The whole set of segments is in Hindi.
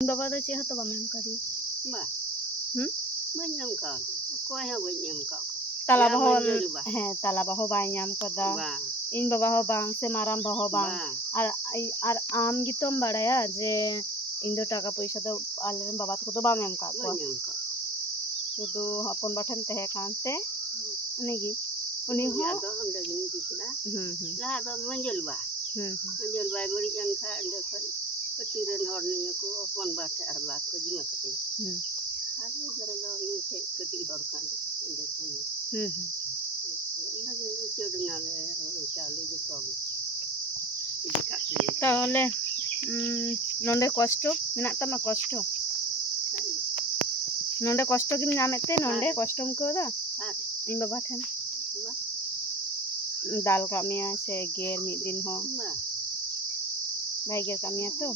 बाबा तो चेह तो बाम एम कदी बा बाñ एम का कोई है बाñ एम का ताला बाहो है ताला बाहो बाय नाम कदा बा इन बाबा हो बांग से माराम बाहो बांग और आम गितम बड़ाया जे इन दो टाका पैसा तो आलेन बाबा तो बाम एम का शुद्ध अपन बाठन तहे कांते उनीगी उनी हो या तो अंडा गिन दिखला ला तो मंजल बा बड़ी जन खा अंडा खई कटी रेन हर निया को अपन बाटे आर बात को जिमा कते आले जरा दो नीचे कटी हर कान अंडा खाई अंडा गे उचड़ नाले चाले जो तोगे ताहले नोंडे कष्ट मेना तमा कष्ट नोंडे कष्ट गिम नामेते नोंडे कष्टम कोदा इन बाबा ठन दाल कामिया से गेर मिद दिन हो भाई गेर कामिया तो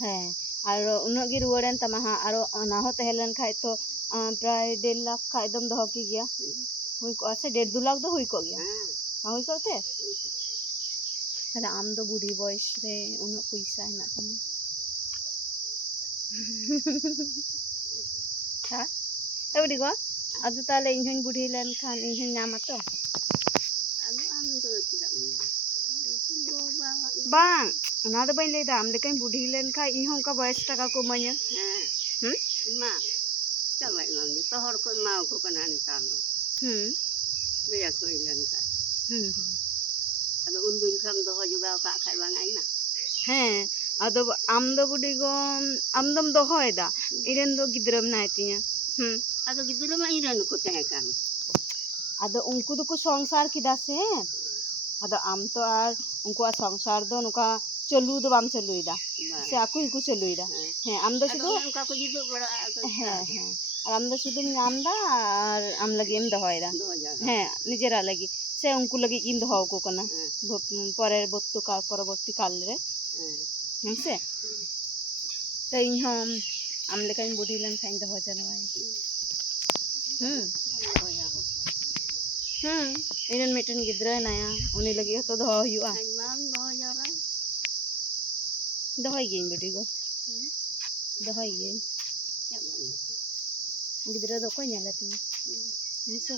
हाँ और उन्नत गी रुआड़न तमा हाँ और ना हो तहलन खाए तो प्राय 1.5 लाख का एकदम दहो की गया हुई को ऐसे 1.5-2 लाख दो हुई को गया हाँ हुई को थे ताले आम दो बुढ़ी बॉयस रे उन्नत पैसा है ना तमा हाँ तब दिखो अब तो ताले इंजन बुढ़ी लन खान इंजन नाम तो bang ना तो बन लेदा हम लेकिन बुढ़ी लेन खा इन हम का बयस टका को मanya मा चलो हम तो हर को माँ को कनान तालो बेया सोई लेन खा अबे उन दिन खम तो हो जुगा का खाई बांग आई ना हैं अदो आम दो बुढ़ी को आम दम दो होए दा इरन दो गिद्रम ना इतिया अदो गिद्रम इरन को तहे काम अदो उनको तो को संसार किदा से अदो आम तो आर उनको संसार दो नुका चलू दो बाम चलुईदा से आकु ही को चलुईदा हैं आम दो शुद्ध उनका को जिदो बड़ा हैं और आम दो शुद्ध नाम दा और आम लगी एम दहोएदा हैं निजेरा लगी से उनको लगी इन दहो को कना परेर बत्तु काल परवर्ती काल रे से तो इन हम आम लेकिन बुढ़ी लन खाइन दहो जनवाई इनन मिटन गिद्रा नया उनी लगी तो दहो हुआ दहो गिन बुढ़ी को दहो गिन गिद्रा दो को nyala tin ऐसे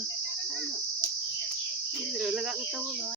गिद्रा लगा के तो